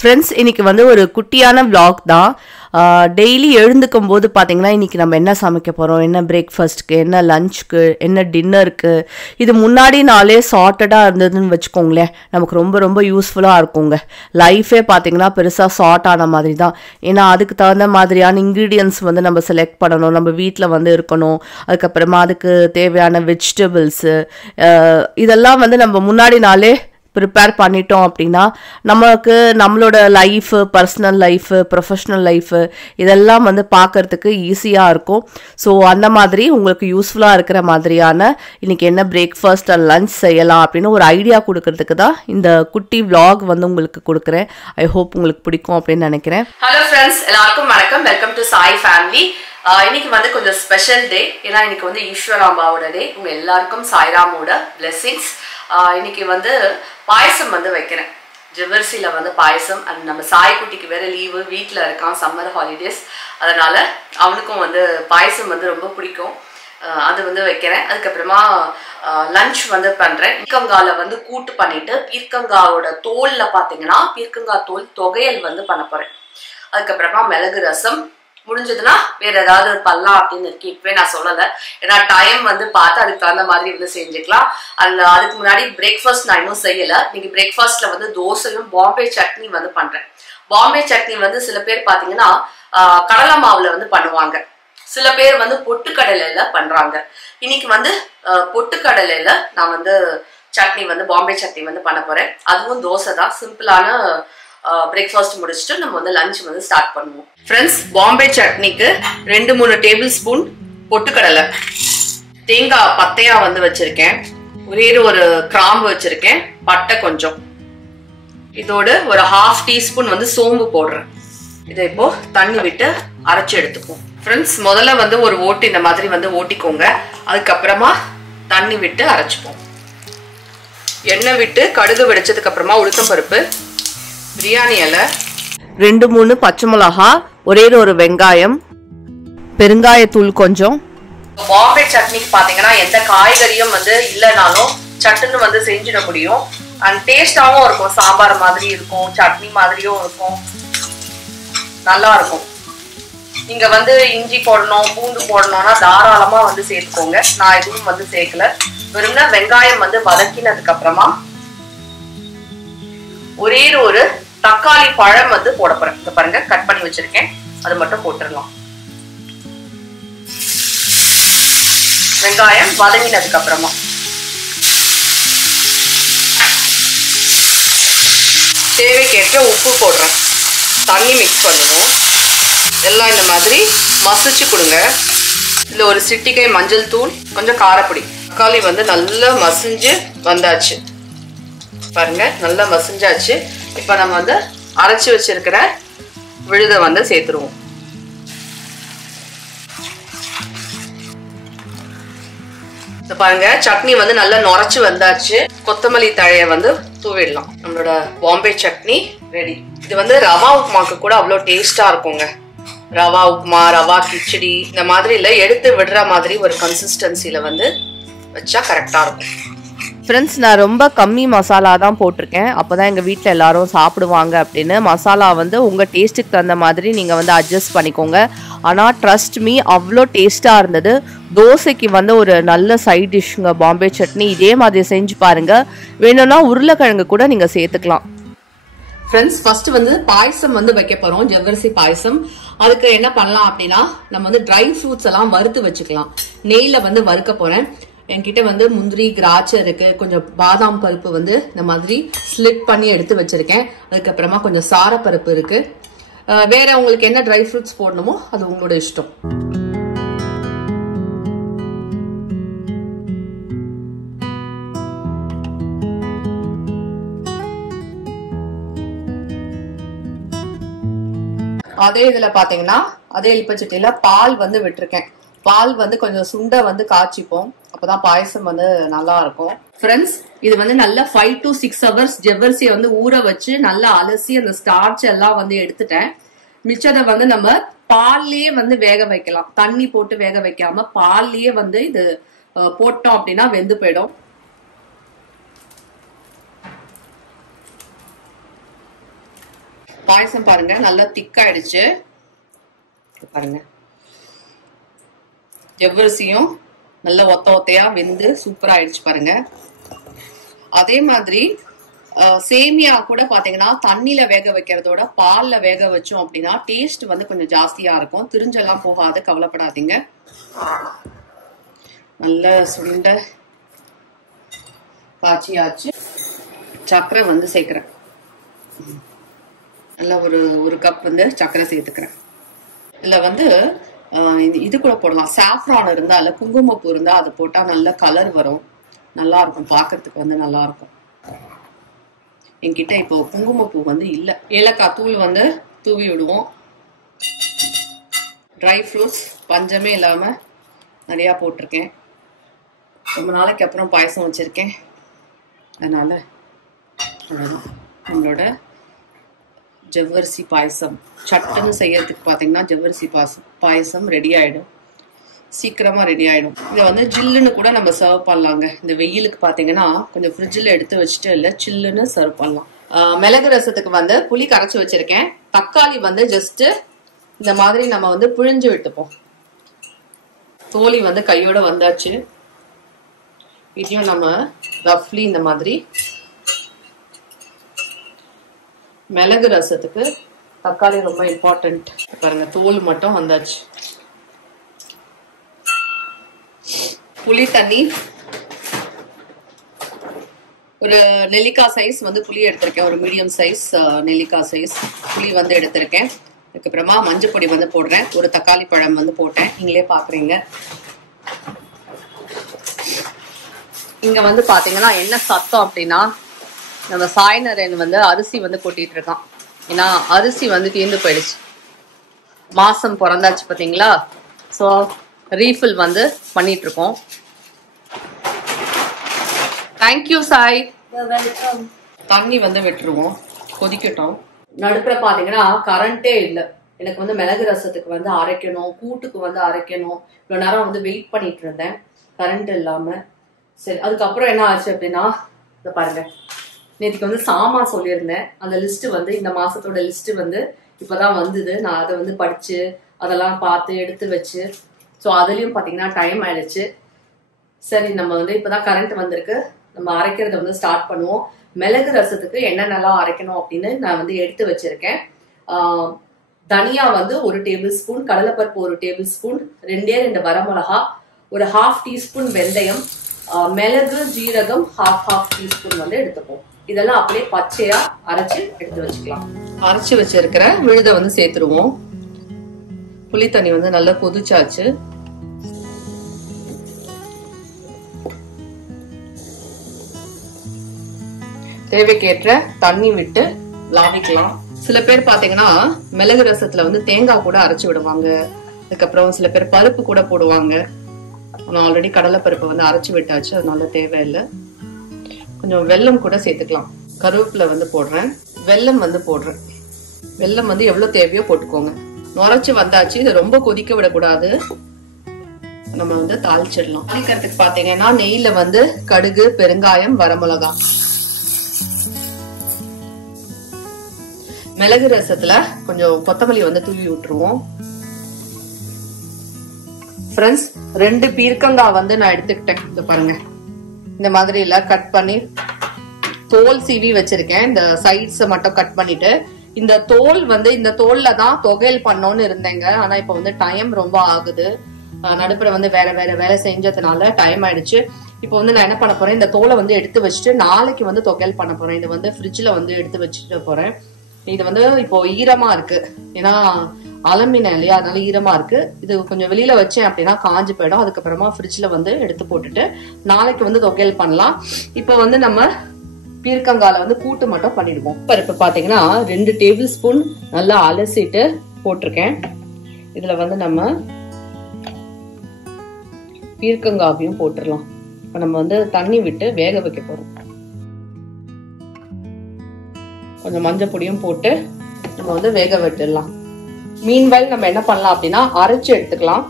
Friends, இன்னைக்கு வந்து ஒரு குட்டியான vlog தான். டெய்லி எழுந்துக்கும் போது பார்த்தீங்கன்னா, இன்னைக்கு நம்ம என்ன சமைக்க போகிறோம், என்ன பிரேக்ஃபாஸ்ட்டுக்கு, என்ன லஞ்சுக்கு, என்ன டின்னருக்கு, இது முன்னாடி நாளே சார்ட்டடாக இருந்ததுன்னு வச்சுக்கோங்களேன், நமக்கு ரொம்ப ரொம்ப யூஸ்ஃபுல்லாக இருக்குங்க. லைஃபே பார்த்தீங்கன்னா பெருசாக சார்ட் ஆன மாதிரி தான். ஏன்னா அதுக்கு தகுந்த மாதிரியான இன்க்ரீடியன்ஸ் வந்து நம்ம செலக்ட் பண்ணணும், நம்ம வீட்டில் வந்து இருக்கணும். அதுக்கப்புறமா அதுக்கு தேவையான வெஜிடபிள்ஸு இதெல்லாம் வந்து நம்ம முன்னாடி நாளே ப்ரிப்பேர் பண்ணிட்டோம் அப்படின்னா நமக்கு நம்மளோட life, personal life, professional life இதெல்லாம் வந்து பார்க்கறதுக்கு ஈஸியாக இருக்கும். ஸோ அந்த மாதிரி உங்களுக்கு யூஸ்ஃபுல்லாக இருக்கிற மாதிரியான இன்றைக்கி என்ன பிரேக்ஃபாஸ்ட் அண்ட் லஞ்ச் செய்யலாம் அப்படின்னு ஒரு ஐடியா கொடுக்கறதுக்கு தான் இந்த குட்டி vlog வந்து உங்களுக்கு கொடுக்குறேன். ஐ ஹோப் உங்களுக்கு பிடிக்கும் அப்படின்னு நினைக்கிறேன். ஹலோ ஃப்ரெண்ட்ஸ், எல்லாருக்கும் வணக்கம். Welcome to Sai family. இன்னைக்கு வந்து கொஞ்சம் ஸ்பெஷல் டே. ஏன்னா இன்னைக்கு வந்து ஈஸ்வராம்பாவோட டே. உங்கள் எல்லாருக்கும் சாய்ராமோட பிளெஸிங்ஸ். இன்னைக்கு வந்து பாயசம் வந்து வைக்கிறேன். ஜவ்வரிசியில் வந்து பாயசம். அண்ட் நம்ம சாய்க்குட்டிக்கு வேற லீவு, வீட்டில் இருக்கான், சம்மர் ஹாலிடேஸ். அதனால அவனுக்கும் வந்து பாயசம் வந்து ரொம்ப பிடிக்கும். அது வந்து வைக்கிறேன். அதுக்கப்புறமா லஞ்ச் வந்து பண்ணுறேன். பீர்க்கங்காவில் வந்து கூட்டு பண்ணிட்டு பீர்க்கங்காவோட தோலில் பார்த்தீங்கன்னா பீர்க்கங்காய் தோல் தொகையல் வந்து பண்ண போகிறேன். அதுக்கப்புறமா மிளகு ரசம். முடிஞ்சதுன்னா வேற ஏதாவது பண்ணலாம் அப்படின்னு இருக்கு. இப்பவே நான் சொல்லலை, ஏன்னா டைம் வந்து பார்த்து அதுக்கு தகுந்த மாதிரி வந்து செஞ்சுக்கலாம். அதுக்கு முன்னாடி பிரேக்ஃபாஸ்ட் நான் இன்னும் செய்யலை. இன்னைக்கு பிரேக்ஃபாஸ்ட்ல வந்து தோசையும் பாம்பே சட்னி வந்து பண்றேன். பாம்பே சட்னி வந்து சில பேர் பார்த்தீங்கன்னா கடலை மாவுல வந்து பண்ணுவாங்க, சில பேர் வந்து பொட்டுக்கடலையில பண்றாங்க. இன்னைக்கு வந்து பொட்டுக்கடலையில நான் வந்து சட்னி வந்து பாம்பே சட்னி வந்து பண்ண போறேன். அதுவும் தோசை தான். சிம்பிளான பிரேக்ஃபாஸ்ட் முடிச்சுட்டு நம்ம வந்து லஞ்ச் வந்து ஸ்டார்ட் பண்ணுவோம். ஃப்ரெண்ட்ஸ், பாம்பே சட்னிக்கு 2-3 டேபிள் ஸ்பூன் பொட்டுக்கடலை, தேங்காய் பத்தையா வந்து வச்சிருக்கேன், ஒரே ஒரு கிராம்பு வச்சிருக்கேன், பட்டை கொஞ்சம், இதோட ஒரு 1/2 டீஸ்பூன் வந்து சோம்பு போடுறேன். இதை இப்போ தண்ணி விட்டு அரைச்சி எடுத்துப்போம். ஃப்ரெண்ட்ஸ், முதல்ல வந்து ஒரு ஓட்டு இந்த மாதிரி வந்து ஓட்டிக்கோங்க. அதுக்கப்புறமா தண்ணி விட்டு அரைச்சிப்போம். எண்ணெய் விட்டு கடுகு வெடிச்சதுக்கு அப்புறமா உளுத்தம் பருப்பு, பிரியாணி இலை, 2-3 பச்சை மிளகா, ஒரே ஒரு வெங்காயம், பெருங்காயத்தூள் கொஞ்சம். பாம்பே சட்னிக்கு பாத்தீங்கன்னா எந்த காய்கறியும் வந்து இல்லைனாலும் சட்டுன்னு வந்து செஞ்சிட முடியும். அண்ட் டேஸ்டாவும் இருக்கும். சாம்பார் மாதிரி இருக்கும், சட்னி மாதிரியும் இருக்கும், நல்லா இருக்கும். நீங்க வந்து இஞ்சி போடணும், பூண்டு போடணும்னா தாராளமா வந்து சேர்த்துக்கோங்க. நான் எதுவும் வந்து சேர்க்கல. வெறும்னா வெங்காயம் வந்து வதக்கினதுக்கு அப்புறமா ஒரே ஒரு தக்காளி பழம் வந்து போட போறேன். இங்க பாருங்க, கட் பண்ணி வச்சிருக்கேன், அது மட்டும் போட்டுடலாம். வெங்காயம் வதங்கினதுக்கு அப்புறமா தேவைக்கேற்ற உப்பு போடுறேன். தண்ணி மிக்ஸ் பண்ணுவோம். எல்லாம் இந்த மாதிரி மசிச்சு கொடுங்க. இதுல ஒரு சிட்டிகை மஞ்சள் தூள், கொஞ்சம் காரப்பொடி. தக்காளி வந்து நல்லா மசிஞ்சு வந்தாச்சு பாருங்க, நல்லா மசிஞ்சாச்சு. இப்ப நம்ம வந்து அரைச்சி வச்சிருக்கிற விழுதை வந்து சேர்த்துருவோம். பாருங்க, சட்னி வந்து நல்லா நுரைச்சு வந்தாச்சு. கொத்தமல்லி தழைய வந்து தூவிடலாம். நம்மளோட பாம்பே சட்னி ரெடி. இது வந்து ரவா உப்புமாக்கு கூட அவ்வளோ டேஸ்டா இருக்குங்க. ரவா உப்புமா, ரவா கிச்சடி இந்த மாதிரி இல்லை, எடுத்து விடுற மாதிரி ஒரு கன்சிஸ்டன்சில வந்து வச்சா கரெக்டா இருக்கும். ஃப்ரெண்ட்ஸ், நான் ரொம்ப கம்மி மசாலா தான் போட்டிருக்கேன். அப்போ தான் எங்கள் வீட்டில் எல்லாரும் சாப்பிடுவாங்க அப்படின்னு. மசாலா வந்து உங்கள் டேஸ்ட்டுக்கு தகுந்த மாதிரி நீங்கள் வந்து அட்ஜஸ்ட் பண்ணிக்கோங்க. ஆனால் ட்ரஸ்ட் மீ, அவ்வளோ டேஸ்ட்டாக இருந்தது. தோசைக்கு வந்து ஒரு நல்ல சைட் டிஷ்ஷுங்க பாம்பே சட்னி. இதே மாதிரி செஞ்சு பாருங்கள். வேணும்னா உருளைக்கிழங்கு கூட நீங்கள் சேர்த்துக்கலாம். ஃப்ரெண்ட்ஸ், ஃபர்ஸ்ட் வந்து பாயசம் வந்து வைக்க போறோம், ஜவ்வரிசி பாயசம். அதுக்கு என்ன பண்ணலாம் அப்படின்னா, நம்ம வந்து ட்ரை ஃப்ரூட்ஸ் எல்லாம் வறுத்து வச்சுக்கலாம். நெய்ல வந்து வறுக்க போறேன். என்கிட்ட வந்து முந்திரி, திராட்சை இருக்கு, கொஞ்சம் பாதாம் பருப்பு வந்து இந்த மாதிரி ஸ்லிப் பண்ணி எடுத்து வச்சிருக்கேன். அதுக்கப்புறமா கொஞ்சம் சாரப்பருப்பு இருக்கு. வேற உங்களுக்கு என்ன ட்ரை ஃப்ரூட்ஸ் போடணுமோ அது உங்களோட இஷ்டம். அதே இதுல பாத்தீங்கன்னா அதே இலிப்பச்சட்டியில பால் வந்து விட்டுருக்கேன். பால் வந்து கொஞ்சம் சுண்ட வந்து காய்ச்சிப்போம், அப்பதான் பாயசம் வந்து நல்லா இருக்கும். ஃப்ரெண்ட்ஸ், இது வந்து நல்லா 5 to 6 hours ஜவ்வரிசியை வந்து ஊற வச்சு நல்லா அலசி அந்த ஸ்டார்ச் எல்லாம் வந்து எடுத்துட்டேன். மிச்சத்தை வந்து நம்ம பால்லயே வந்து வேக வைக்கலாம். தண்ணி போட்டு வேக வைக்காம பால்லயே வந்து இது போட்டோம் அப்படின்னா வெந்து போயிடும். பாயசம் பாருங்க நல்லா திக்காயிடுச்சு பாருங்க. ஜவ்வரிசியும் நல்ல ஒத்தையா வெந்து சூப்பரா ஆயிடுச்சு பாருங்க. அதே மாதிரி சேமியா கூட பாத்தீங்கன்னா தண்ணியில வேக வைக்கிறதோட பால்ல வேக வச்சோம் அப்படின்னா டேஸ்ட் வந்து கொஞ்சம் ஜாஸ்தியா இருக்கும். திரிஞ்செல்லாம் போகாது, கவலைப்படாதீங்க. நல்ல சுண்ட காய்ச்சியாச்சு. சர்க்கரை வந்து சேர்க்கிறேன். நல்ல ஒரு கப் வந்து சர்க்கரை சேர்த்துக்கிறேன். இதுல வந்து இது கூட போடலாம். சாஃப்ரான் இருந்தா இல்ல குங்குமப்பூ இருந்தா அது போட்டா நல்ல கலர் வரும், நல்லா இருக்கும், பாக்குறதுக்கு வந்து நல்லா இருக்கும். என்கிட்ட இப்போ குங்குமப்பூ வந்து இல்ல. ஏலக்காய் தூள் வந்து தூவி விடுவோம். ட்ரை ஃப்ரூட்ஸ் பஞ்சமே இல்லாம நிறைய போட்டிருக்கேன். ரொம்ப நாளைக்கு அப்புறம் பாயசம் வச்சிருக்கேன், அதனால நம்மளோட ஜவ்வரிசி பாயசம் சட்டுன்னு செய்யறதுக்கு பாத்தீங்கன்னா ஜவ்வரிசி பாயசம் ரெடி ஆயிடும், சீக்கிரமா ரெடி ஆயிடும். இதை வந்து ஜில்லுன்னு கூட நம்ம சர்வ் பண்ணலாங்க. இந்த வெயிலுக்கு பாத்தீங்கன்னா கொஞ்சம் ஃப்ரிட்ஜில் எடுத்து வச்சுட்டு இல்ல சில்லுன்னு சர்வ் பண்ணலாம். மிளகு ரசத்துக்கு வந்து புளி கரைச்சி வச்சிருக்கேன். தக்காளி வந்து ஜஸ்ட் இந்த மாதிரி நம்ம வந்து புழிஞ்சு விட்டுப்போம். தோலி வந்து கையோட வந்தாச்சு. இதையும் நம்ம ரஃப்லி இந்த மாதிரி. மிளகு ரசத்துக்கு தக்காளி ரொம்ப இம்பார்ட்டன்ட் பாருங்க. தோல் மட்டும் வந்தாச்சு. புளி தண்ணி ஒரு நெல்லிக்காய் சைஸ் வந்து புளி எடுத்திருக்கேன். ஒரு மீடியம் சைஸ் நெல்லிக்காய் சைஸ் புளி வந்து எடுத்திருக்கேன். அதுக்கப்புறமா மஞ்சள் பொடி வந்து போடுறேன். ஒரு தக்காளி பழம் வந்து போட்டேன், நீங்களே பாக்குறீங்க. இங்க வந்து பாத்தீங்கன்னா என்ன சத்தம் அப்படின்னா நம்ம சாய்நரன் வந்து அரிசி வந்து கொட்டிட்டு இருக்கான். ஏன்னா அரிசி வந்து தீர்ந்து போயிடுச்சு. மாசம் பிறந்தாச்சு பாத்தீங்களா. ஸோ ரீஃபில் வந்து பண்ணிட்டு இருக்கோம். தேங்க்யூ சாய். தண்ணி வந்து விட்டுருவோம், கொதிக்கட்டும். நடுப்புற பாத்தீங்கன்னா கரண்டே இல்லை. எனக்கு வந்து மிளகு ரசத்துக்கு வந்து அரைக்கணும், கூட்டுக்கு வந்து அரைக்கணும். இவ்வளவு நேரம் வந்து வெயிட் பண்ணிட்டு இருந்தேன் கரண்ட் இல்லாம. சரி, அதுக்கப்புறம் என்ன ஆச்சு அப்படின்னா இதை பாருங்க. நேற்றுக்கு வந்து சாமான் சொல்லியிருந்தேன். அந்த லிஸ்ட் வந்து இந்த மாசத்தோட லிஸ்ட் வந்து இப்பதான் வந்தது. நான் அதை வந்து படிச்சு அதெல்லாம் பார்த்து எடுத்து வச்சு ஸோ அதுலயும் பாத்தீங்கன்னா டைம் ஆயிடுச்சு. சரி, நம்ம வந்து இப்பதான் கரண்ட் வந்திருக்கு, நம்ம அரைக்கிறத வந்து ஸ்டார்ட் பண்ணுவோம். மிளகு ரசத்துக்கு என்னென்னலாம் அரைக்கணும் அப்படின்னு நான் வந்து எடுத்து வச்சிருக்கேன். தனியா வந்து 1 டேபிள் ஸ்பூன், கடலைப்பருப்பு 1 டேபிள் ஸ்பூன், 2 வரமிளகா, ஒரு 1/2 டீஸ்பூன் வெந்தயம், மிளகு ஜீரகம் 1/2 டீஸ்பூன் வந்து எடுத்துப்போம். இதெல்லாம் அப்படியே பச்சையா அரைச்சு எடுத்து வச்சுக்கலாம். அரைச்சு வச்சிருக்கிற விழுதை வந்து சேர்த்துருவோம். புளி தண்ணி வந்து நல்லா கொதிச்சாச்சு. தேவைக்கேற்ற தண்ணி விட்டு லாவிக்கலாம். சில பேர் பாத்தீங்கன்னா மிளகு ரசத்துல வந்து தேங்காய் கூட அரைச்சு விடுவாங்க. அதுக்கப்புறம் சில பேர் பருப்பு கூட போடுவாங்க. நான் ஆல்ரெடி கடலை பருப்பு வந்து அரைச்சு விட்டாச்சு, அதனால தேவையில்லை. கொஞ்சம் வெல்லம் கூட சேர்த்துக்கலாம். கருவேப்பிலை வந்து போடுறேன், வெல்லம் வந்து போடுறேன். வெல்லம் வந்து எவ்வளவு தேவையோ போட்டுக்கோங்க. நுரைச்சு வந்தாச்சு. இதை ரொம்ப கொதிக்க விடக்கூடாது. நம்ம வந்து தாளிச்சிடலாம். தாளிக்கிறதுக்கு பாத்தீங்கன்னா நெய்ல வந்து கடுகு, பெருங்காயம், வரமிளகா. மிளகு ரசத்துல கொஞ்சம் கொத்தமல்லி வந்து தூவி விட்டுருவோம். ஃப்ரெண்ட்ஸ், 2 பீர்க்கங்காய் வந்து நான் எடுத்துக்கிட்டேன். இது பாருங்க, இந்த மாதிரி எல்லாம் கட் பண்ணி தோல் சீவி வச்சிருக்கேன். இந்த சைட்ஸ் மட்டும் கட் பண்ணிட்டு, இந்த தோல் வந்து இந்த தோல்ல தான் தொகையல் பண்ணோன்னு இருந்தேங்க. ஆனா இப்ப வந்து டைம் ரொம்ப ஆகுது. நடுப்புற வந்து வேற வேலை செஞ்சதுனால டைம் ஆயிடுச்சு. இப்போ வந்து நான் என்ன பண்ண போறேன், இந்த தோலை வந்து எடுத்து வச்சுட்டு நாளைக்கு வந்து தொகையல் பண்ண போறேன். இதை வந்து ஃப்ரிட்ஜ்ல வந்து எடுத்து வச்சுட்டு போறேன். இது வந்து இப்போ ஈரமா இருக்கு, ஏன்னா அலமின இல்லையா, அதனால ஈரமா இருக்கு. இது கொஞ்சம் வெளியில வச்சேன் அப்படின்னா காஞ்சு போயிடும். அதுக்கப்புறமா ஃப்ரிட்ஜ்ல வந்து எடுத்து போட்டுட்டு நாளைக்கு வந்து தொகையல் பண்ணலாம். இப்போ வந்து நம்ம பீர்க்கங்கால வந்து கூட்டு மட்டும் பண்ணிடுவோம். பருப்பு பாத்தீங்கன்னா 2 டேபிள் ஸ்பூன் நல்லா அலசிட்டு போட்டிருக்கேன். இதுல வந்து நம்ம பீர்க்கங்காவையும் போட்டுடலாம். இப்ப நம்ம வந்து தண்ணி விட்டு வேக வைக்க போறோம். கொஞ்சம் மஞ்சள் பொடியும் போட்டு நம்ம வந்து வேக விட்டுடலாம். மீன்வைல் நம்ம என்ன பண்ணலாம் அப்படின்னா அரைச்சு எடுத்துக்கலாம்.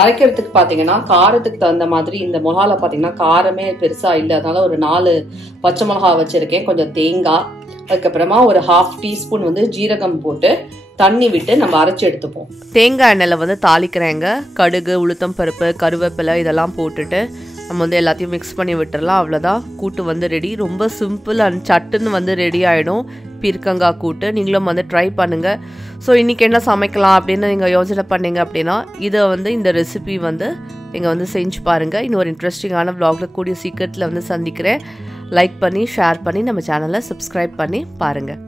அரைக்கிறதுக்கு பாத்தீங்கன்னா காரத்துக்கு தகுந்த மாதிரி இந்த மிளகால பாத்தீங்கன்னா காரமே பெருசா இல்லை, அதனால ஒரு 4 பச்சை மிளகா வச்சிருக்கேன். கொஞ்சம் தேங்காய், அதுக்கப்புறமா ஒரு 1/2 டீஸ்பூன் வந்து ஜீரகம் போட்டு தண்ணி விட்டு நம்ம அரைச்சி எடுத்துப்போம். தேங்காய் எண்ணெயில் வந்து தாளிக்கிறேங்க. கடுகு, உளுத்தம் பருப்பு, கருவேப்பிலை இதெல்லாம் போட்டுட்டு நம்ம வந்து எல்லாத்தையும் மிக்ஸ் பண்ணி விட்டுறலாம். அவ்வளோதான், கூட்டு வந்து ரெடி. ரொம்ப சிம்பிள் அண்ட் சட்டுன்னு வந்து ரெடி ஆகிடும் பீர்க்கங்காய் கூட்டு. நீங்களும் வந்து ட்ரை பண்ணுங்கள். ஸோ இன்றைக்கி என்ன சமைக்கலாம் அப்படின்னு நீங்கள் யோசனை பண்ணீங்க அப்படின்னா இதை வந்து இந்த ரெசிபி வந்து நீங்கள் வந்து செஞ்சு பாருங்கள். இன்னொரு இன்ட்ரெஸ்டிங்கான vlogல கூடிய சீக்கிரத்தில் வந்து சந்திக்கிறேன். லைக் பண்ணி ஷேர் பண்ணி நம்ம சேனலை சப்ஸ்கிரைப் பண்ணி பாருங்கள்.